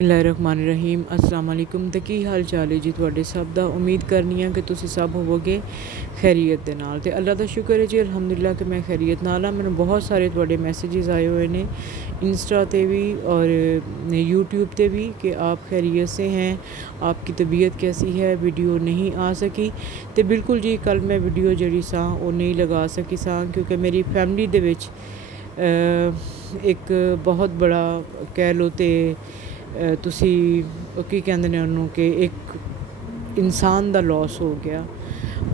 बिस्मिल्लाहिर्रहमानिर्रहीम अस्सलाम वालेकुम। तो की हाल चाल है जी तुहाडे सब दा। उम्मीद करनी है कि तुसी सब होवोगे खैरियत दे नाल। ते अल्लाह दा शुक्र है जी अल्हम्दुलिल्लाह कि मैं खैरियत नाल हाँ। मैनूं बहुत सारे तुहाडे मैसेजेस आए हुए ने इंस्टा ते भी और यूट्यूब ते भी कि आप खैरियत से हैं, आपकी तबीयत कैसी है, वीडियो नहीं आ सकी। तो बिल्कुल जी कल मैं वीडियो जिहड़ी सां वो नहीं लगा सकी सां क्योंकि मेरी फैमिली दे विच एक बहुत बड़ा कह लो तो ਤੁਸੀਂ ਕੀ ਕਹਿੰਦੇ ਨੇ ਉਹਨੂੰ ਕਿ ਇੱਕ ਇਨਸਾਨ ਦਾ ਲੋਸ ਹੋ ਗਿਆ।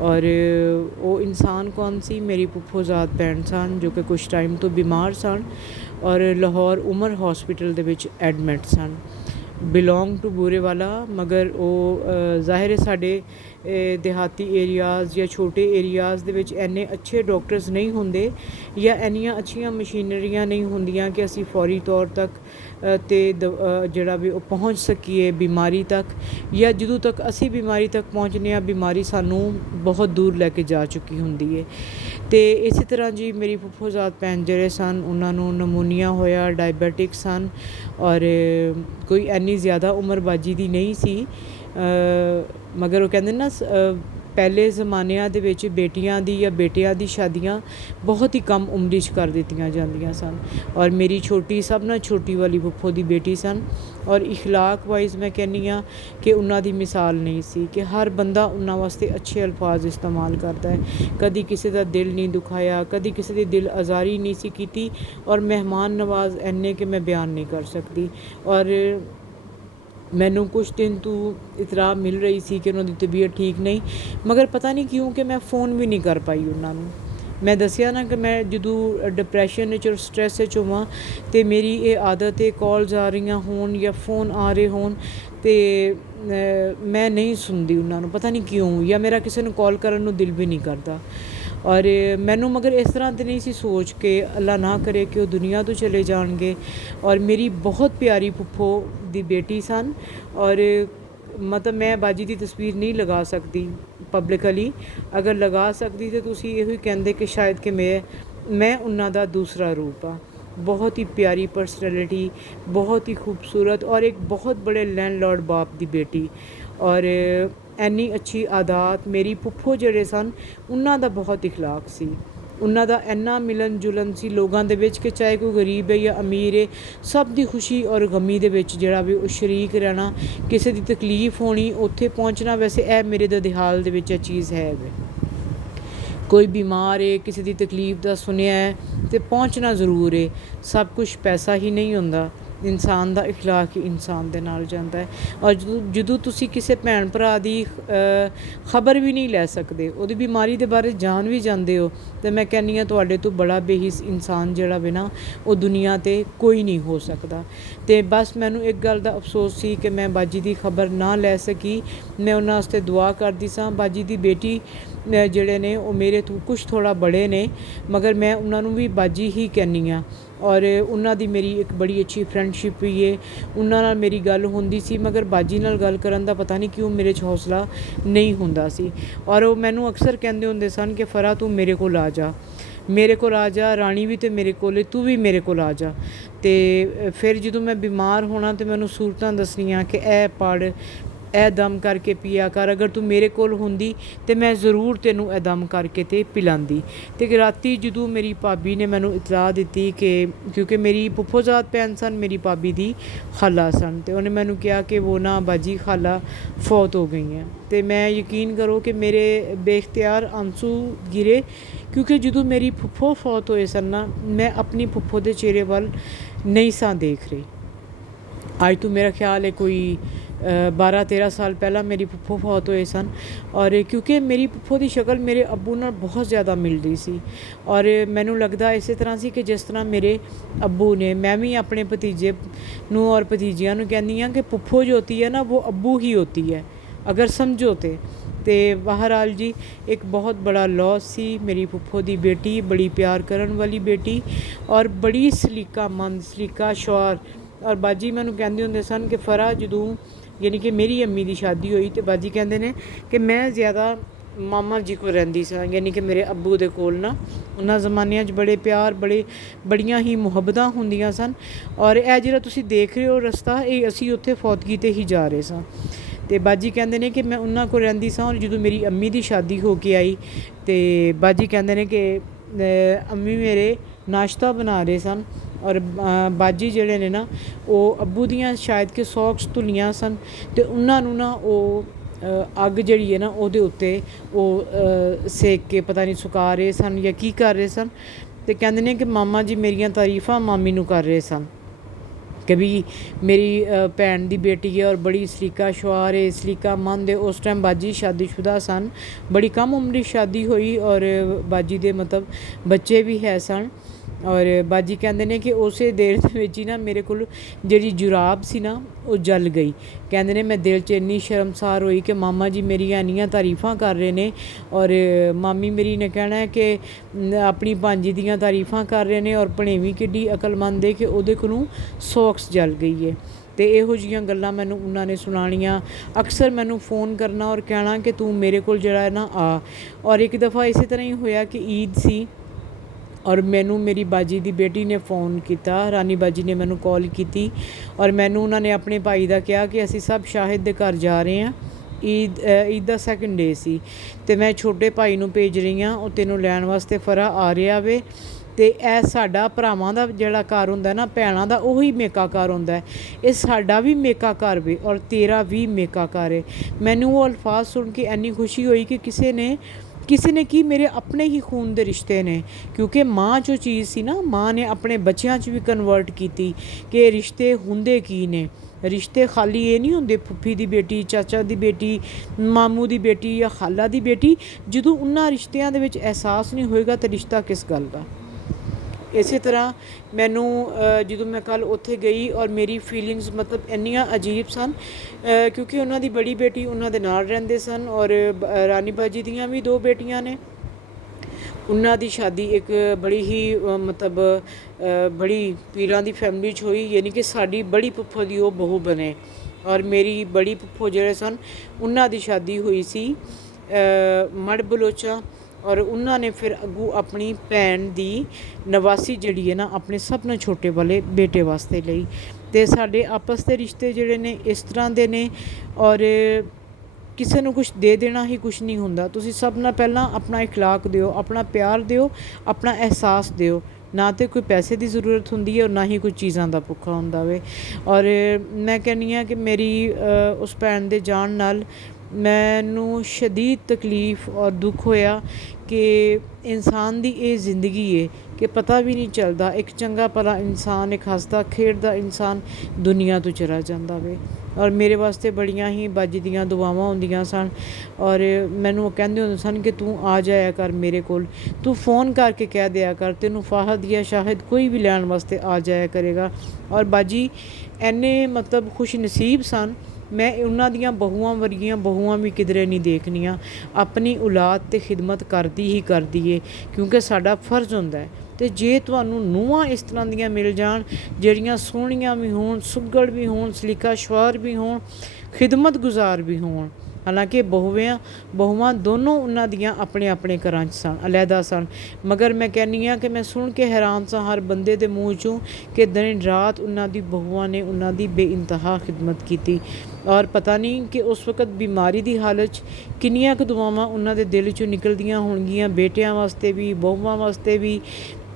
ਔਰ ਉਹ ਇਨਸਾਨ ਕੌਣ ਸੀ? ਮੇਰੀ ਫੁੱਫੋਜ਼ਾਦ ਭੈਣ ਸਨ ਜੋ ਕਿ ਕੁਛ ਟਾਈਮ ਤੋਂ ਬਿਮਾਰ ਸਨ ਔਰ ਲਾਹੌਰ ਉਮਰ ਹੌਸਪੀਟਲ ਦੇ ਵਿੱਚ ਐਡਮਿਟ ਸਨ। ਬਿਲੋਂਗ ਟੂ ਬੂਰੇਵਾਲਾ, ਮਗਰ ਉਹ ਜ਼ਾਹਿਰ ਹੈ ਸਾਡੇ ਦਿਹਾਤੀ ਏਰੀਆਜ਼ ਜਾਂ ਛੋਟੇ ਏਰੀਆਜ਼ ਦੇ ਵਿੱਚ ਇੰਨੇ ਅੱਛੇ ਡਾਕਟਰਸ ਨਹੀਂ ਹੁੰਦੇ ਜਾਂ ਇੰਨੀਆਂ ਅੱਛੀਆਂ ਮਸ਼ੀਨਰੀਆਂ ਨਹੀਂ ਹੁੰਦੀਆਂ ਕਿ ਅਸੀਂ ਫੌਰੀ ਤੌਰ ਤੱਕ ਤੇ ਜਿਹੜਾ ਵੀ ਉਹ ਪਹੁੰਚ ਸਕੀਏ ਬਿਮਾਰੀ ਤੱਕ, ਜਾਂ ਜਦੋਂ ਤੱਕ ਅਸੀਂ ਬਿਮਾਰੀ ਤੱਕ ਪਹੁੰਚਦੇ ਹਾਂ ਬਿਮਾਰੀ ਸਾਨੂੰ ਬਹੁਤ ਦੂਰ ਲੈ ਕੇ ਜਾ ਚੁੱਕੀ ਹੁੰਦੀ ਹੈ। ਅਤੇ ਇਸੇ ਤਰ੍ਹਾਂ ਜੀ ਮੇਰੀ ਫੁੱਫੋਜ਼ਾਦ ਭੈਣ ਜਿਹੜੇ ਸਨ ਉਹਨਾਂ ਨੂੰ ਨਮੂਨੀਆ ਹੋਇਆ, ਡਾਇਬੈਟਿਕ ਸਨ ਔਰ ਕੋਈ ਇੰਨੀ ਜ਼ਿਆਦਾ ਉਮਰ ਬਾਜੀ ਦੀ ਨਹੀਂ ਸੀ। ਮਗਰ ਉਹ ਕਹਿੰਦੇ ਨਾ ਪਹਿਲੇ ਜ਼ਮਾਨਿਆਂ ਦੇ ਵਿੱਚ ਬੇਟੀਆਂ ਦੀ ਜਾਂ ਬੇਟਿਆਂ ਦੀ ਸ਼ਾਦੀਆਂ ਬਹੁਤ ਹੀ ਕਮ ਉਮਰ 'ਚ ਕਰ ਦਿੱਤੀਆਂ ਜਾਂਦੀਆਂ ਸਨ ਔਰ ਮੇਰੀ ਛੋਟੀ ਸਭ ਨਾਲ ਛੋਟੀ ਵਾਲੀ ਫੁੱਫੋ ਦੀ ਬੇਟੀ ਸਨ ਔਰ ਇਖਲਾਕ ਵਾਈਜ਼ ਮੈਂ ਕਹਿੰਦੀ ਹਾਂ ਕਿ ਉਹਨਾਂ ਦੀ ਮਿਸਾਲ ਨਹੀਂ ਸੀ ਕਿ ਹਰ ਬੰਦਾ ਉਹਨਾਂ ਵਾਸਤੇ ਅੱਛੇ ਅਲਫਾਜ਼ ਇਸਤੇਮਾਲ ਕਰਦਾ ਹੈ। ਕਦੀ ਕਿਸੇ ਦਾ ਦਿਲ ਨਹੀਂ ਦੁਖਾਇਆ, ਕਦੀ ਕਿਸੇ ਦੀ ਦਿਲ ਆਜ਼ਾਰੀ ਨਹੀਂ ਸੀ ਕੀਤੀ ਔਰ ਮਹਿਮਾਨ ਨਵਾਜ਼ ਇੰਨੇ ਕਿ ਮੈਂ ਬਿਆਨ ਨਹੀਂ ਕਰ ਸਕਦੀ। ਔਰ ਮੈਨੂੰ ਕੁਛ ਦਿਨ ਤੋਂ ਇਤਲਾਹ ਮਿਲ ਰਹੀ ਸੀ ਕਿ ਉਹਨਾਂ ਦੀ ਤਬੀਅਤ ਠੀਕ ਨਹੀਂ, ਮਗਰ ਪਤਾ ਨਹੀਂ ਕਿਉਂ ਕਿ ਮੈਂ फ़ोन ਵੀ ਨਹੀਂ ਕਰ ਪਾਈ ਉਹਨਾਂ ਨੂੰ। ਮੈਂ ਦੱਸਿਆ ਨਾ ਕਿ ਮੈਂ ਜਦੋਂ ਡਿਪਰੈਸ਼ਨ ਵਿੱਚ ਔਰ ਸਟਰੈਸ ਵਿੱਚ ਹੋਵਾਂ ਅਤੇ ਮੇਰੀ ਇਹ ਆਦਤ ਹੈ ਕਾਲਸ ਆ ਰਹੀਆਂ ਹੋਣ ਜਾਂ फ़ोन ਆ ਰਹੇ ਹੋਣ ਅਤੇ ਮੈਂ ਨਹੀਂ ਸੁਣਦੀ ਉਹਨਾਂ ਨੂੰ, ਪਤਾ ਨਹੀਂ ਕਿਉਂ, ਜਾਂ ਮੇਰਾ ਕਿਸੇ ਨੂੰ ਕਾਲ ਕਰਨ ਨੂੰ ਦਿਲ ਵੀ ਨਹੀਂ ਕਰਦਾ। ਔਰ ਮੈਨੂੰ ਮਗਰ ਇਸ ਤਰ੍ਹਾਂ ਤਾਂ ਨਹੀਂ ਸੀ ਸੋਚ ਕੇ ਅੱਲਾ ਨਾ ਕਰੇ ਕਿ ਉਹ ਦੁਨੀਆ ਤੋਂ ਚਲੇ ਜਾਣਗੇ। ਔਰ ਮੇਰੀ ਬਹੁਤ ਪਿਆਰੀ ਫੁੱਫੋ ਦੀ ਬੇਟੀ ਸਨ ਔਰ ਮਤਲਬ ਮੈਂ ਬਾਜੀ ਦੀ ਤਸਵੀਰ ਨਹੀਂ ਲਗਾ ਸਕਦੀ ਪਬਲਿਕਲੀ, ਅਗਰ ਲਗਾ ਸਕਦੀ ਤਾਂ ਤੁਸੀਂ ਇਹੋ ਹੀ ਕਹਿੰਦੇ ਕਿ ਸ਼ਾਇਦ ਕਿ ਮੈਂ ਉਹਨਾਂ ਦਾ ਦੂਸਰਾ ਰੂਪ ਹਾਂ। बहुत ही प्यारी पर्सनैलिटी, बहुत ही खूबसूरत और एक बहुत बड़े लैंडलॉर्ड बाप की बेटी और ਇੰਨੀ ਅੱਛੀ ਆਦਾਤ। ਮੇਰੀ ਫੁੱਫੋ ਜਿਹੜੇ ਸਨ ਉਹਨਾਂ ਦਾ ਬਹੁਤ ਇਖਲਾਕ ਸੀ, ਉਹਨਾਂ ਦਾ ਇੰਨਾ ਮਿਲਣ ਜੁਲਣ ਸੀ ਲੋਕਾਂ ਦੇ ਵਿੱਚ ਕਿ ਚਾਹੇ ਕੋਈ ਗਰੀਬ ਹੈ ਜਾਂ ਅਮੀਰ ਹੈ, ਸਭ ਦੀ ਖੁਸ਼ੀ ਔਰ ਗਮੀ ਦੇ ਵਿੱਚ ਜਿਹੜਾ ਵੀ ਉਹ ਸ਼ਰੀਕ ਰਹਿਣਾ, ਕਿਸੇ ਦੀ ਤਕਲੀਫ ਹੋਣੀ ਉੱਥੇ ਪਹੁੰਚਣਾ। ਵੈਸੇ ਇਹ ਮੇਰੇ ਦਦਿਹਾਲ ਦੇ ਵਿੱਚ ਇਹ ਚੀਜ਼ ਹੈ ਵੇ, ਕੋਈ ਬਿਮਾਰ ਹੈ ਕਿਸੇ ਦੀ ਤਕਲੀਫ ਦਾ ਸੁਣਿਆ ਹੈ ਅਤੇ ਪਹੁੰਚਣਾ ਜ਼ਰੂਰ ਹੈ। ਸਭ ਕੁਛ ਪੈਸਾ ਹੀ ਨਹੀਂ ਹੁੰਦਾ, ਇਨਸਾਨ ਦਾ ਇਖਲਾਕ ਹੀ ਇਨਸਾਨ ਦੇ ਨਾਲ ਜਾਂਦਾ ਹੈ। ਔਰ ਜਦੋਂ ਤੁਸੀਂ ਕਿਸੇ ਭੈਣ ਭਰਾ ਦੀ ਖਬਰ ਵੀ ਨਹੀਂ ਲੈ ਸਕਦੇ, ਉਹਦੀ ਬਿਮਾਰੀ ਦੇ ਬਾਰੇ ਜਾਣ ਵੀ ਜਾਂਦੇ ਹੋ, ਤਾਂ ਮੈਂ ਕਹਿੰਦੀ ਹਾਂ ਤੁਹਾਡੇ ਤੋਂ ਬੜਾ ਬੇਹਿੱਸ ਇਨਸਾਨ ਜਿਹੜਾ ਵੇ ਨਾ ਉਹ ਦੁਨੀਆ 'ਤੇ ਕੋਈ ਨਹੀਂ ਹੋ ਸਕਦਾ। ਅਤੇ ਬਸ ਮੈਨੂੰ ਇੱਕ ਗੱਲ ਦਾ ਅਫਸੋਸ ਸੀ ਕਿ ਮੈਂ ਬਾਜੀ ਦੀ ਖਬਰ ਨਾ ਲੈ ਸਕੀ। ਮੈਂ ਉਹਨਾਂ ਵਾਸਤੇ ਦੁਆ ਕਰਦੀ ਸਾਂ। ਬਾਜੀ ਦੀ ਬੇਟੀ ਜਿਹੜੇ ਨੇ ਉਹ ਮੇਰੇ ਤੋਂ ਕੁਛ ਥੋੜ੍ਹਾ ਬੜੇ ਨੇ, ਮਗਰ ਮੈਂ ਉਹਨਾਂ ਨੂੰ ਵੀ ਬਾਜੀ ਹੀ ਕਹਿੰਦੀ ਹਾਂ। ਔਰ ਉਹਨਾਂ ਦੀ ਮੇਰੀ ਇੱਕ ਬੜੀ ਅੱਛੀ ਫਰੈਂਡਸ਼ਿਪ ਵੀ ਹੈ। ਉਹਨਾਂ ਨਾਲ ਮੇਰੀ ਗੱਲ ਹੁੰਦੀ ਸੀ, ਮਗਰ ਬਾਜੀ ਨਾਲ ਗੱਲ ਕਰਨ ਦਾ ਪਤਾ ਨਹੀਂ ਕਿਉਂ ਮੇਰੇ 'ਚ ਹੌਸਲਾ ਨਹੀਂ ਹੁੰਦਾ ਸੀ। ਔਰ ਉਹ ਮੈਨੂੰ ਅਕਸਰ ਕਹਿੰਦੇ ਹੁੰਦੇ ਸਨ ਕਿ ਫਰਾ ਤੂੰ ਮੇਰੇ ਕੋਲ ਆ ਜਾ, ਮੇਰੇ ਕੋਲ ਆ ਜਾ, ਰਾਣੀ ਵੀ ਤਾਂ ਮੇਰੇ ਕੋਲ, ਤੂੰ ਵੀ ਮੇਰੇ ਕੋਲ ਆ ਜਾ। ਅਤੇ ਫਿਰ ਜਦੋਂ ਮੈਂ ਬਿਮਾਰ ਹੋਣਾ ਤਾਂ ਮੈਨੂੰ ਸੂਰਤਾਂ ਦੱਸਣੀਆਂ ਕਿ ਇਹ ਪੜ੍ਹ, ਇਹ ਦਮ ਕਰਕੇ ਪੀਆ ਕਰ, ਅਗਰ ਤੂੰ ਮੇਰੇ ਕੋਲ ਹੁੰਦੀ ਤਾਂ ਮੈਂ ਜ਼ਰੂਰ ਤੈਨੂੰ ਇਹ ਦਮ ਕਰਕੇ ਤੇ ਪਿਲਾਉਂਦੀ। ਅਤੇ ਰਾਤੀ ਜਦੋਂ ਮੇਰੀ ਭਾਬੀ ਨੇ ਮੈਨੂੰ ਇਤਲਾਹ ਦਿੱਤੀ ਕਿ ਕਿਉਂਕਿ ਮੇਰੀ ਫੁੱਫੋਜ਼ਾਦ ਭੈਣ ਸਨ, ਮੇਰੀ ਭਾਬੀ ਦੀ ਖਾਲਾ ਸਨ, ਅਤੇ ਉਹਨੇ ਮੈਨੂੰ ਕਿਹਾ ਕਿ ਉਹ ਨਾ ਬਾਜੀ ਖਾਲਾ ਫੌਤ ਹੋ ਗਈ ਹੈ। ਅਤੇ ਮੈਂ ਯਕੀਨ ਕਰੋ ਕਿ ਮੇਰੇ ਬੇਇਖਤਿਆਰ ਆਂਸੂ ਗਿਰੇ ਕਿਉਂਕਿ ਜਦੋਂ ਮੇਰੀ ਫੁੱਫੋ ਫੌਤ ਹੋਏ ਸਨ ਨਾ, ਮੈਂ ਆਪਣੀ ਫੁੱਫੋ ਦੇ ਚਿਹਰੇ ਵੱਲ ਨਹੀਂ ਸਾਂ ਦੇਖ ਰਹੀ। ਅੱਜ ਤੋਂ ਮੇਰਾ ਖਿਆਲ ਹੈ ਕੋਈ 12-13 ਸਾਲ ਪਹਿਲਾਂ ਮੇਰੀ ਫੁੱਫੋ ਫੌਤ ਹੋਏ ਸਨ। ਔਰ ਕਿਉਂਕਿ ਮੇਰੀ ਫੁੱਫੋ ਦੀ ਸ਼ਕਲ ਮੇਰੇ ਅੱਬੂ ਨਾਲ ਬਹੁਤ ਜ਼ਿਆਦਾ ਮਿਲਦੀ ਸੀ ਔਰ ਮੈਨੂੰ ਲੱਗਦਾ ਇਸੇ ਤਰ੍ਹਾਂ ਸੀ ਕਿ ਜਿਸ ਤਰ੍ਹਾਂ ਮੇਰੇ ਅੱਬੂ ਨੇ। ਮੈਂ ਵੀ ਆਪਣੇ ਭਤੀਜੇ ਨੂੰ ਔਰ ਭਤੀਜਿਆਂ ਨੂੰ ਕਹਿੰਦੀ ਹਾਂ ਕਿ ਫੁੱਫੋ ਜੋ ਹੋਤੀ ਹੈ ਨਾ ਉਹ ਅੱਬੂ ਹੀ ਹੋਤੀ ਹੈ ਅਗਰ ਸਮਝੋ ਤੇ। ਅਤੇ ਬਹਰਹਾਲ ਜੀ ਇੱਕ ਬਹੁਤ ਬੜਾ ਲੋਸ ਸੀ। ਮੇਰੀ ਫੁੱਫੋ ਦੀ ਬੇਟੀ ਬੜੀ ਪਿਆਰ ਕਰਨ ਵਾਲੀ ਬੇਟੀ ਔਰ ਬੜੀ ਸਲੀਕਾ ਮੰਦ, ਸਲੀਕਾ ਸ਼ੌਰ। ਔਰ ਬਾਜੀ ਮੈਨੂੰ ਕਹਿੰਦੇ ਹੁੰਦੇ ਸਨ ਕਿ ਫਰਾ ਜਦੋਂ ਯਾਨੀ ਕਿ ਮੇਰੀ ਅੰਮੀ ਦੀ ਸ਼ਾਦੀ ਹੋਈ ਅਤੇ ਬਾਜੀ ਕਹਿੰਦੇ ਨੇ ਕਿ ਮੈਂ ਜ਼ਿਆਦਾ ਮਾਮਾ ਜੀ ਕੋਲ ਰਹਿੰਦੀ ਸਾਂ, ਯਾਨੀ ਕਿ ਮੇਰੇ ਅੱਬੂ ਦੇ ਕੋਲ ਨਾ। ਉਹਨਾਂ ਜ਼ਮਾਨਿਆਂ 'ਚ ਬੜੇ ਪਿਆਰ, ਬੜੀਆਂ ਹੀ ਮੁਹੱਬਤਾਂ ਹੁੰਦੀਆਂ ਸਨ। ਔਰ ਇਹ ਜਿਹੜਾ ਤੁਸੀਂ ਦੇਖ ਰਹੇ ਹੋ ਰਸਤਾ, ਇਹ ਅਸੀਂ ਉੱਥੇ ਫੌਤਗੀ 'ਤੇ ਹੀ ਜਾ ਰਹੇ ਸਾਂ। ਅਤੇ ਬਾਜੀ ਕਹਿੰਦੇ ਨੇ ਕਿ ਮੈਂ ਉਹਨਾਂ ਕੋਲ ਰਹਿੰਦੀ ਸਾਂ। ਔਰ ਜਦੋਂ ਮੇਰੀ ਅੰਮੀ ਦੀ ਸ਼ਾਦੀ ਹੋ ਕੇ ਆਈ, ਅਤੇ ਬਾਜੀ ਕਹਿੰਦੇ ਨੇ ਕਿ ਅੰਮੀ ਮੇਰੇ ਨਾਸ਼ਤਾ ਬਣਾ ਰਹੇ ਸਨ। ਔਰ ਬਾਜੀ ਜਿਹੜੇ ਨੇ ਨਾ, ਉਹ ਅੱਬੂ ਦੀਆਂ ਸ਼ਾਇਦ ਕਿ ਸੌਕਸ ਧੁਲੀਆਂ ਸਨ, ਅਤੇ ਉਹਨਾਂ ਨੂੰ ਨਾ ਉਹ ਅੱਗ ਜਿਹੜੀ ਹੈ ਨਾ ਉਹਦੇ ਉੱਤੇ ਉਹ ਸੇਕ ਕੇ ਪਤਾ ਨਹੀਂ ਸੁਕਾ ਰਹੇ ਸਨ ਜਾਂ ਕੀ ਕਰ ਰਹੇ ਸਨ। ਅਤੇ ਕਹਿੰਦੇ ਨੇ ਕਿ ਮਾਮਾ ਜੀ ਮੇਰੀਆਂ ਤਾਰੀਫਾਂ ਮਾਮੀ ਨੂੰ ਕਰ ਰਹੇ ਸਨ ਕਿ ਵੀ ਮੇਰੀ ਭੈਣ ਦੀ ਬੇਟੀ ਹੈ ਔਰ ਬੜੀ ਸਲੀਕਾ ਸ਼ੁਆਰ ਹੈ, ਸਲੀਕਾ ਮੰਦ ਹੈ। ਉਸ ਟਾਈਮ ਬਾਜੀ ਸ਼ਾਦੀशुदा ਸਨ, ਬੜੀ ਕਮ ਉਮਰੀ ਸ਼ਾਦੀ ਹੋਈ ਔਰ ਬਾਜੀ ਦੇ ਮਤਲਬ ਬੱਚੇ ਵੀ ਹੈ ਸਨ। ਔਰ ਬਾਜੀ ਕਹਿੰਦੇ ਨੇ ਕਿ ਉਸੇ ਦੇਰ ਦੇ ਵਿੱਚ ਹੀ ਨਾ ਮੇਰੇ ਕੋਲ ਜਿਹੜੀ ਜੁਰਾਬ ਸੀ ਨਾ ਉਹ ਜਲ ਗਈ। ਕਹਿੰਦੇ ਨੇ ਮੈਂ ਦਿਲ 'ਚ ਇੰਨੀ ਸ਼ਰਮਸਾਰ ਹੋਈ ਕਿ ਮਾਮਾ ਜੀ ਮੇਰੀਆਂ ਇੰਨੀਆਂ ਤਾਰੀਫਾਂ ਕਰ ਰਹੇ ਨੇ, ਔਰ ਮਾਮੀ ਮੇਰੀ ਨੇ ਕਹਿਣਾ ਹੈ ਕਿ ਆਪਣੀ ਭਾਂਜੀ ਦੀਆਂ ਤਾਰੀਫਾਂ ਕਰ ਰਹੇ ਨੇ, ਔਰ ਭਣੇਵੀਂ ਕਿੱਡੀ ਅਕਲਮੰਦ ਹੈ ਕਿ ਉਹਦੇ ਕੋਲੋਂ ਸੌਕਸ ਜਲ ਗਈ ਹੈ। ਅਤੇ ਇਹੋ ਜਿਹੀਆਂ ਗੱਲਾਂ ਮੈਨੂੰ ਉਹਨਾਂ ਨੇ ਸੁਣਾਉਣੀਆਂ। ਅਕਸਰ ਮੈਨੂੰ ਫ਼ੋਨ ਕਰਨਾ ਔਰ ਕਹਿਣਾ ਕਿ ਤੂੰ ਮੇਰੇ ਕੋਲ ਜਿਹੜਾ ਹੈ ਨਾ ਆ। ਔਰ ਇੱਕ ਦਫਾ ਇਸੇ ਤਰ੍ਹਾਂ ਹੀ ਹੋਇਆ ਕਿ ਈਦ ਸੀ, ਔਰ ਮੈਨੂੰ ਮੇਰੀ ਬਾਜੀ ਦੀ ਬੇਟੀ ਨੇ ਫ਼ੋਨ ਕੀਤਾ, ਰਾਨੀ ਬਾਜੀ ਨੇ ਮੈਨੂੰ ਕਾਲ ਕੀਤੀ। ਔਰ ਮੈਨੂੰ ਉਹਨਾਂ ਨੇ ਆਪਣੇ ਭਾਈ ਦਾ ਕਿਹਾ ਕਿ ਅਸੀਂ ਸਭ ਸ਼ਾਹਿਦ ਦੇ ਘਰ ਜਾ ਰਹੇ ਹਾਂ। ਈਦ ਦਾ ਸੈਕਿੰਡ ਡੇ ਸੀ, ਅਤੇ ਮੈਂ ਛੋਟੇ ਭਾਈ ਨੂੰ ਭੇਜ ਰਹੀ ਹਾਂ, ਉਹ ਤੈਨੂੰ ਲੈਣ ਵਾਸਤੇ ਫਰਾ ਆ ਰਿਹਾ ਵੇ। ਅਤੇ ਇਹ ਸਾਡਾ ਭਰਾਵਾਂ ਦਾ ਜਿਹੜਾ ਘਰ ਹੁੰਦਾ ਨਾ, ਭੈਣਾਂ ਦਾ ਉਹੀ ਮੇਕਾ ਘਰ ਹੁੰਦਾ। ਇਹ ਸਾਡਾ ਵੀ ਮੇਕਾ ਘਰ ਵੇ ਔਰ ਤੇਰਾ ਵੀ ਮੇਕਾ ਘਰ ਹੈ। ਮੈਨੂੰ ਉਹ ਅਲਫਾਜ਼ ਸੁਣ ਕੇ ਇੰਨੀ ਖੁਸ਼ੀ ਹੋਈ ਕਿ ਕਿਸੇ ਨੇ ਕੀ ਮੇਰੇ ਆਪਣੇ ਹੀ ਖੂਨ ਦੇ ਰਿਸ਼ਤੇ ਨੇ। ਕਿਉਂਕਿ ਮਾਂ ਜੋ ਚੀਜ਼ ਸੀ ਨਾ, ਮਾਂ ਨੇ ਆਪਣੇ ਬੱਚਿਆਂ 'ਚ ਵੀ ਕਨਵਰਟ ਕੀਤੀ ਕਿ ਰਿਸ਼ਤੇ ਹੁੰਦੇ ਕੀ ਨੇ। ਰਿਸ਼ਤੇ ਖਾਲੀ ਇਹ ਨਹੀਂ ਹੁੰਦੇ ਫੁੱਫੀ ਦੀ ਬੇਟੀ, ਚਾਚਾ ਦੀ ਬੇਟੀ, ਮਾਮੂ ਦੀ ਬੇਟੀ ਜਾਂ ਖਾਲਾ ਦੀ ਬੇਟੀ। ਜਦੋਂ ਉਹਨਾਂ ਰਿਸ਼ਤਿਆਂ ਦੇ ਵਿੱਚ ਅਹਿਸਾਸ ਨਹੀਂ ਹੋਏਗਾ ਤਾਂ ਰਿਸ਼ਤਾ ਕਿਸ ਗੱਲ ਦਾ। ਇਸੇ ਤਰ੍ਹਾਂ ਮੈਨੂੰ ਜਦੋਂ ਮੈਂ ਕੱਲ੍ਹ ਉੱਥੇ ਗਈ ਔਰ ਮੇਰੀ ਫੀਲਿੰਗਸ ਮਤਲਬ ਇੰਨੀਆਂ ਅਜੀਬ ਸਨ, ਕਿਉਂਕਿ ਉਹਨਾਂ ਦੀ ਬੜੀ ਬੇਟੀ ਉਹਨਾਂ ਦੇ ਨਾਲ ਰਹਿੰਦੇ ਸਨ। ਔਰ ਰਾਨੀ ਬਾਜੀ ਦੀਆਂ ਵੀ 2 ਬੇਟੀਆਂ ਨੇ। ਉਹਨਾਂ ਦੀ ਸ਼ਾਦੀ ਇੱਕ ਬੜੀ ਹੀ ਮਤਲਬ ਬੜੀ ਪੀਰਾਂ ਦੀ ਫੈਮਿਲੀ 'ਚ ਹੋਈ, ਯਾਨੀ ਕਿ ਸਾਡੀ ਬੜੀ ਫੁੱਫੋ ਦੀ ਉਹ ਬਹੂ ਬਣੇ। ਔਰ ਮੇਰੀ ਬੜੀ ਫੁੱਫੋ ਜਿਹੜੇ ਸਨ, ਉਹਨਾਂ ਦੀ ਸ਼ਾਦੀ ਹੋਈ ਸੀ ਮੜ ਬਲੋਚਾਂ। ਔਰ ਉਹਨਾਂ ਨੇ ਫਿਰ ਅੱਗੋਂ ਆਪਣੀ ਭੈਣ ਦੀ ਨਵਾਸੀ ਜਿਹੜੀ ਹੈ ਨਾ ਆਪਣੇ ਸਭ ਨਾਲੋਂ ਛੋਟੇ ਵਾਲੇ ਬੇਟੇ ਵਾਸਤੇ ਲਈ। ਅਤੇ ਸਾਡੇ ਆਪਸ ਦੇ ਰਿਸ਼ਤੇ ਜਿਹੜੇ ਨੇ ਇਸ ਤਰ੍ਹਾਂ ਦੇ ਨੇ। ਔਰ ਕਿਸੇ ਨੂੰ ਕੁਛ ਦੇ ਦੇਣਾ ਹੀ ਕੁਛ ਨਹੀਂ ਹੁੰਦਾ। ਤੁਸੀਂ ਸਭ ਨਾਲ ਪਹਿਲਾਂ ਆਪਣਾ ਇਖਲਾਕ ਦਿਓ, ਆਪਣਾ ਪਿਆਰ ਦਿਓ, ਆਪਣਾ ਅਹਿਸਾਸ ਦਿਓ। ਨਾ ਤਾਂ ਕੋਈ ਪੈਸੇ ਦੀ ਜ਼ਰੂਰਤ ਹੁੰਦੀ ਹੈ ਔਰ ਨਾ ਹੀ ਕੋਈ ਚੀਜ਼ਾਂ ਦਾ ਭੁੱਖਾ ਹੁੰਦਾ ਵੇ। ਔਰ ਮੈਂ ਕਹਿੰਦੀ ਹਾਂ ਕਿ ਮੇਰੀ ਉਸ ਭੈਣ ਦੇ ਜਾਣ ਨਾਲ ਮੈਨੂੰ ਸ਼ਦੀਦ ਤਕਲੀਫ ਔਰ ਦੁੱਖ ਹੋਇਆ ਕਿ ਇਨਸਾਨ ਦੀ ਇਹ ਜ਼ਿੰਦਗੀ ਹੈ ਕਿ ਪਤਾ ਵੀ ਨਹੀਂ ਚੱਲਦਾ। ਇੱਕ ਚੰਗਾ ਭਲਾ ਇਨਸਾਨ, ਇੱਕ ਹੱਸਦਾ ਖੇਡਦਾ ਇਨਸਾਨ ਦੁਨੀਆ ਤੋਂ ਚਲਾ ਜਾਂਦਾ ਵੇ। ਔਰ ਮੇਰੇ ਵਾਸਤੇ ਬੜੀਆਂ ਹੀ ਬਾਜੀ ਦੀਆਂ ਦੁਆਵਾਂ ਹੁੰਦੀਆਂ ਸਨ। ਔਰ ਮੈਨੂੰ ਉਹ ਕਹਿੰਦੇ ਹੁੰਦੇ ਸਨ ਕਿ ਤੂੰ ਆ ਜਾਇਆ ਕਰ ਮੇਰੇ ਕੋਲ, ਤੂੰ ਫ਼ੋਨ ਕਰਕੇ ਕਹਿ ਦਿਆ ਕਰ, ਤੈਨੂੰ ਫਾਹਦ ਜਾਂ ਸ਼ਾਹਿਦ ਕੋਈ ਵੀ ਲੈਣ ਵਾਸਤੇ ਆ ਜਾਇਆ ਕਰੇਗਾ। ਔਰ ਬਾਜੀ ਇੰਨੇ ਮਤਲਬ ਖੁਸ਼ ਨਸੀਬ ਸਨ। ਮੈਂ ਉਹਨਾਂ ਦੀਆਂ ਬਹੂਆਂ ਵਰਗੀਆਂ ਬਹੂਆਂ ਵੀ ਕਿਧਰੇ ਨਹੀਂ ਦੇਖਣੀਆਂ। ਆਪਣੀ ਔਲਾਦ 'ਤੇ ਖਿਦਮਤ ਕਰਦੀ ਹੀ ਕਰਦੀ ਏ, ਕਿਉਂਕਿ ਸਾਡਾ ਫਰਜ਼ ਹੁੰਦਾ ਹੈ। ਅਤੇ ਜੇ ਤੁਹਾਨੂੰ ਨੂੰਹਾਂ ਇਸ ਤਰ੍ਹਾਂ ਦੀਆਂ ਮਿਲ ਜਾਣ, ਜਿਹੜੀਆਂ ਸੋਹਣੀਆਂ ਵੀ ਹੋਣ, ਸੁਘੜ ਵੀ ਹੋਣ, ਸਲੀਕਾ ਸ਼ਵਾਰ ਵੀ ਹੋਣ, ਖਿਦਮਤ ਗੁਜ਼ਾਰ ਵੀ ਹੋਣ। ਹਾਲਾਂਕਿ ਬਹੂਆਂ ਦੋਨੋਂ ਉਹਨਾਂ ਦੀਆਂ ਆਪਣੇ ਆਪਣੇ ਘਰਾਂ 'ਚ ਸਨ, ਅਲੱਗਾ ਸਨ। ਮਗਰ ਮੈਂ ਕਹਿੰਦੀ ਹਾਂ ਕਿ ਮੈਂ ਸੁਣ ਕੇ ਹੈਰਾਨ ਸਾਂ ਹਰ ਬੰਦੇ ਦੇ ਮੂੰਹ 'ਚੋਂ ਕਿ ਦਿਨ ਰਾਤ ਉਹਨਾਂ ਦੀ ਬਹੂਆਂ ਨੇ ਉਹਨਾਂ ਦੀ ਬੇਇੰਤਹਾ ਖਿਦਮਤ ਕੀਤੀ। ਔਰ ਪਤਾ ਨਹੀਂ ਕਿ ਉਸ ਵਕਤ ਬਿਮਾਰੀ ਦੀ ਹਾਲਤ 'ਚ ਕਿੰਨੀਆਂ ਕੁ ਦੁਆਵਾਂ ਉਹਨਾਂ ਦੇ ਦਿਲ 'ਚੋਂ ਨਿਕਲਦੀਆਂ ਹੋਣਗੀਆਂ, ਬੇਟਿਆਂ ਵਾਸਤੇ ਵੀ, ਬਹੂਆਂ ਵਾਸਤੇ ਵੀ।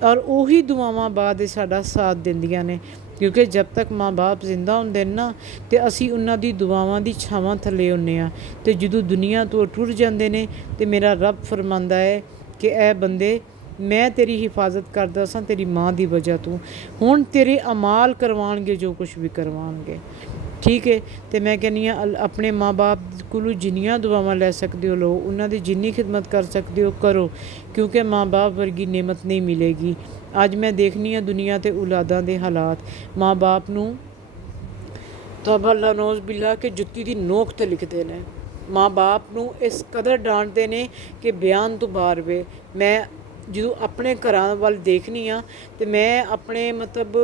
ਔਰ ਉਹੀ ਦੁਆਵਾਂ ਬਾਅਦ ਸਾਡਾ ਸਾਥ ਦਿੰਦੀਆਂ ਨੇ, ਕਿਉਂਕਿ ਜਦ ਤੱਕ ਮਾਂ ਬਾਪ ਜ਼ਿੰਦਾ ਹੁੰਦੇ ਨੇ ਨਾ, ਅਤੇ ਅਸੀਂ ਉਹਨਾਂ ਦੀ ਦੁਆਵਾਂ ਦੀ ਛਾਵਾਂ ਥੱਲੇ ਹੁੰਦੇ ਹਾਂ। ਅਤੇ ਜਦੋਂ ਦੁਨੀਆ ਤੋਂ ਟੁਰ ਜਾਂਦੇ ਨੇ ਅਤੇ ਮੇਰਾ ਰੱਬ ਫਰਮਾਉਂਦਾ ਹੈ ਕਿ ਇਹ ਬੰਦੇ ਮੈਂ ਤੇਰੀ ਹਿਫਾਜ਼ਤ ਕਰਦਾ ਸਾਂ ਤੇਰੀ ਮਾਂ ਦੀ ਵਜ੍ਹਾ ਤੋਂ, ਹੁਣ ਤੇਰੇ ਅਮਾਲ ਕਰਵਾਉਣਗੇ ਜੋ ਕੁਛ ਵੀ ਕਰਵਾਉਣਗੇ। ਠੀਕ ਹੈ। ਅਤੇ ਮੈਂ ਕਹਿੰਦੀ ਹਾਂ ਆਪਣੇ ਮਾਂ ਬਾਪ ਕੋਲੋਂ ਜਿੰਨੀਆਂ ਦੁਆਵਾਂ ਲੈ ਸਕਦੇ ਹੋ ਲਓ, ਉਹਨਾਂ ਦੀ ਜਿੰਨੀ ਖਿਦਮਤ ਕਰ ਸਕਦੇ ਹੋ ਕਰੋ, ਕਿਉਂਕਿ ਮਾਂ ਬਾਪ ਵਰਗੀ ਨੇਮਤ ਨਹੀਂ ਮਿਲੇਗੀ। ਅੱਜ ਮੈਂ ਦੇਖਦੀ ਹਾਂ ਦੁਨੀਆ 'ਤੇ ਔਲਾਦਾਂ ਦੇ ਹਾਲਾਤ, ਮਾਂ ਬਾਪ ਨੂੰ ਤੌਬਾ ਅੱਲਾ ਨੌਜ਼ ਬਿੱਲਾ ਕਿ ਜੁੱਤੀ ਦੀ ਨੋਕ 'ਤੇ ਲਿਖਦੇ ਨੇ। ਮਾਂ ਬਾਪ ਨੂੰ ਇਸ ਕਦਰ ਡਾਂਟਦੇ ਨੇ ਕਿ ਬਿਆਨ ਤੋਂ ਬਾਹਰ ਵੇ। ਮੈਂ ਜਦੋਂ ਆਪਣੇ ਘਰਾਂ ਵੱਲ ਦੇਖਦੀ ਹਾਂ ਅਤੇ ਮੈਂ ਆਪਣੇ ਮਤਲਬ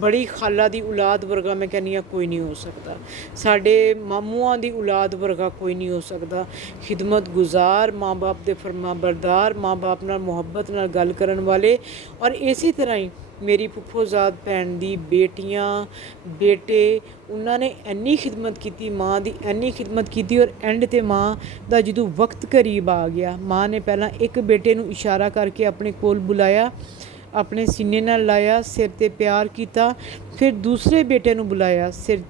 बड़ी खाला दी औलाद वर्गा मैं कहनी कोई नहीं हो सकता, साढ़े मामूआं दी औलाद वर्गा कोई नहीं हो सकता। खिदमत गुजार, माँ बाप दे फरमा बरदार, माँ बाप नाल मुहब्बत नाल गल करन वाले। और इसी तरह ही मेरी फुफ्फोजाद भैन दी बेटियां बेटे, उन्होंने इन्नी खिदमत की, माँ की इन्नी खिदमत की। और एंड ते माँ का जो वक्त करीब आ गया, माँ ने पहला एक बेटे नूं इशारा करके अपने कोल बुलाया, अपने सीने नाल लाया, सिर ते प्यार किया। फिर दूसरे बेटे नूं बुलाया, सिर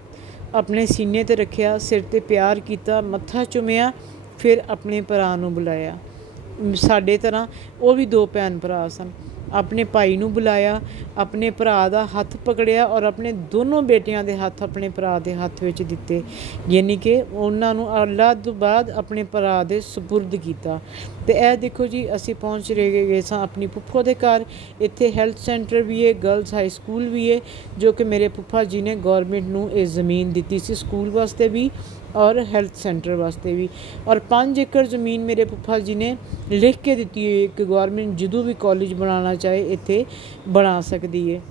अपने सीने ते रखिया, सिर ते प्यार किया, मत्था चुमिया। फिर अपने भरा नूं बुलाया। साडे तरह वो भी दो भैन भरा सन। अपने भाई नूं बुलाया, अपने भरा दा हत्थ पकड़िया और अपने दोनों बेटियां दे हत्थ अपने भरा दे हत्थ विच दिते, यानी कि उन्हां नूं अल्लाह तो बाद अपने भरा दे सुपुर्द किया। तो यह देखो जी, असी पहुँच रहे गए सां अपनी फुफ्फो दे घर। इत्थे हैल्थ सेंटर भी है, गर्ल्स हाई स्कूल भी है, जो कि मेरे फुफ्फा जी ने गौरमेंट नूं ये ज़मीन दी सी, स्कूल वास्ते भी और हैल्थ सेंटर वास्ते भी। और 5 एकड़ ज़मीन मेरे फुफ्फा जी ने लिख के दी है कि गौरमेंट जदों भी कॉलेज बनाना चाहे इत्थे बना सकती है।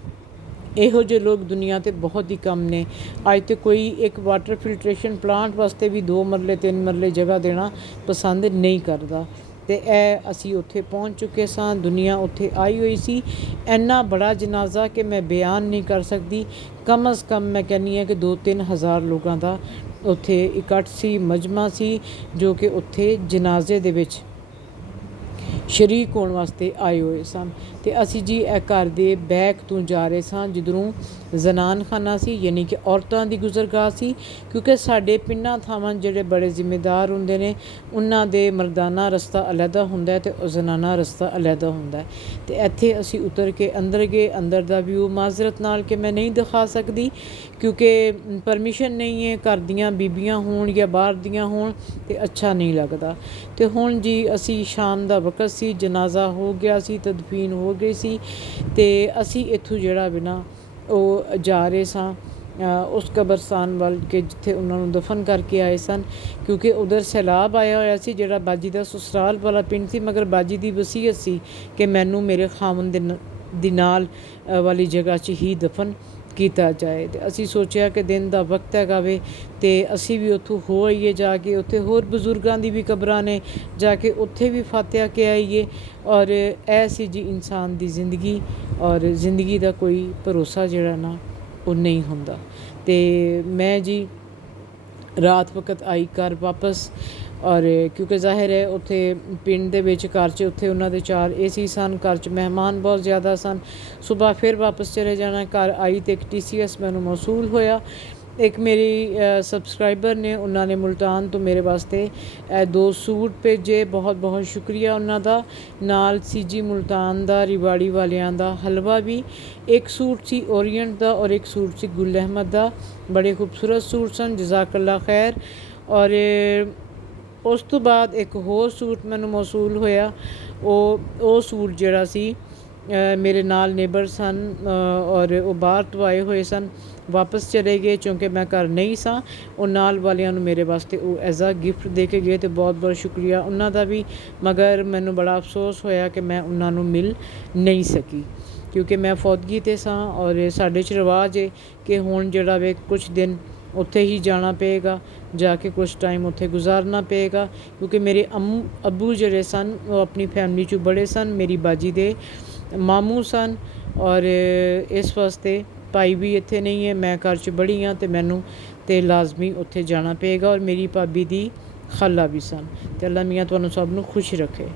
ਇਹੋ ਜਿਹੇ लोग दुनिया ते बहुत ही कम ने। अज तो कोई एक वाटर फिल्ट्रेशन प्लांट वास्ते भी 2 मरले 3 मरले जगह देना पसंद नहीं करता। तो यह असी उत्थे पहुँच चुके सां, दुनिया उत्थे आई हुई सी। इन्ना बड़ा जनाजा कि मैं बयान नहीं कर सकती। कम अज़ कम मैं कहनी है कि 2-3 हज़ार लोगों का उत्थे इकट्ठ सी, मजमा सी, जो कि उत्थे जनाजे दे विच शरीक होने वास्ते आए हुए सन। तो असी जी घर के बैक तो जा रहे सां, जिधरों जनान खाना सी, यानी कि औरतों की गुजरगाह सी। क्योंकि साढ़े पिंडां थावां जिहड़े बड़े जिम्मेदार हुंदे ने, उन्हां दे मरदाना रस्ता अलहदा हुंदा है ते जनाना रस्ता अलहदा हुंदा है। तो इत्थे असी उतर के अंदर गए। अंदर दा व्यू माजरत नाल कि मैं नहीं दिखा सकती, क्योंकि परमिशन नहीं है। घर दियां बीबियां होण या बाहर दियां होण ते अच्छा नहीं लगता। तो हुण जी असी शाम दा वक्त सी, जनाजा हो गया सी, तदफीन हो गई सी। तो असी इत्थों जिहड़ा भी ना वो जा रहे सां उस कबरस्तान वाल के जिथे उन्होंने दफन करके आए सन। क्योंकि उधर सैलाब आया होया सी, जिहड़ा बाजी का ससुराल वाला पिंड सी, मगर बाजी की वसीयत सी कि मैनू मेरे खावन दे नाल वाली जगह 'च ही दफन किया जाए। तो असी सोचा कि दिन का वक्त हैगा वे, तो असी भी उत्थों हो आईए, जाके उत्थे होर बजुर्गों की भी कबरां ने, जाके उत्थे भी फातिहा के आईए। और ऐसी जी इंसान की जिंदगी, और जिंदगी का कोई भरोसा जिहड़ा ना वो नहीं हुंदा। तो मैं जी रात वक्त आई घर वापस। और क्योंकि जाहिर है उत्थे पिंड दे विच घर च उत्थे उन्हां दे 4 AC सन, घर च मेहमान बहुत ज़्यादा सन। सुबह फिर वापस चले जाना। घर आई तो एक TCS मैनू मौसूल होया। एक मेरी सबसक्राइबर ने, उन्होंने मुल्तान तो मेरे वास्ते 2 सूट भेजे, बहुत बहुत शुक्रिया उन्होंने। नाल CG मुल्तान दा, रिवाड़ी वालियां दा हलवा भी। एक सूट सी ओरिएंट दा और एक सूट सी गुल अहमद दा। बड़े खूबसूरत सूट सन, जज़ाकल्ला खैर। और उस तो बाद एक होर सूट मैनू मौसूल होया। वो सूट जिहड़ा सी मेरे नाल नेबर सन, और वो बाहर तो आए हुए सन, वापस चले गए क्योंकि मैं घर नहीं सा। और नाल वालियां नू मेरे वास्ते वो एज अ गिफ्ट दे के गए, तो बहुत बहुत शुक्रिया उन्हां दा भी। मगर मैनू बड़ा अफसोस होया कि मैं उन्हां नू मिल नहीं सकी, क्योंकि मैं फौतगी ते सां। और साडे च रिवाज है कि हुण जिहड़ा वे कुछ दिन उत्थे ही जाना पेगा, जाके कुछ टाइम उत्थे गुजारना पेगा। क्योंकि मेरे अब्बू जिहड़े सन वो अपनी फैमिली चों बड़े सन, मेरी बाजी दे मामू सन। और इस वास्ते भाई भी इत्थे नहीं है, मैं घर च बड़ी हाँ, तो मैनू तो लाजमी उत्थे जाना पेगा। और मेरी भाभी दी खाला भी सन। तो अल्लाह मियाँ तुहानू सब नू खुश रखे।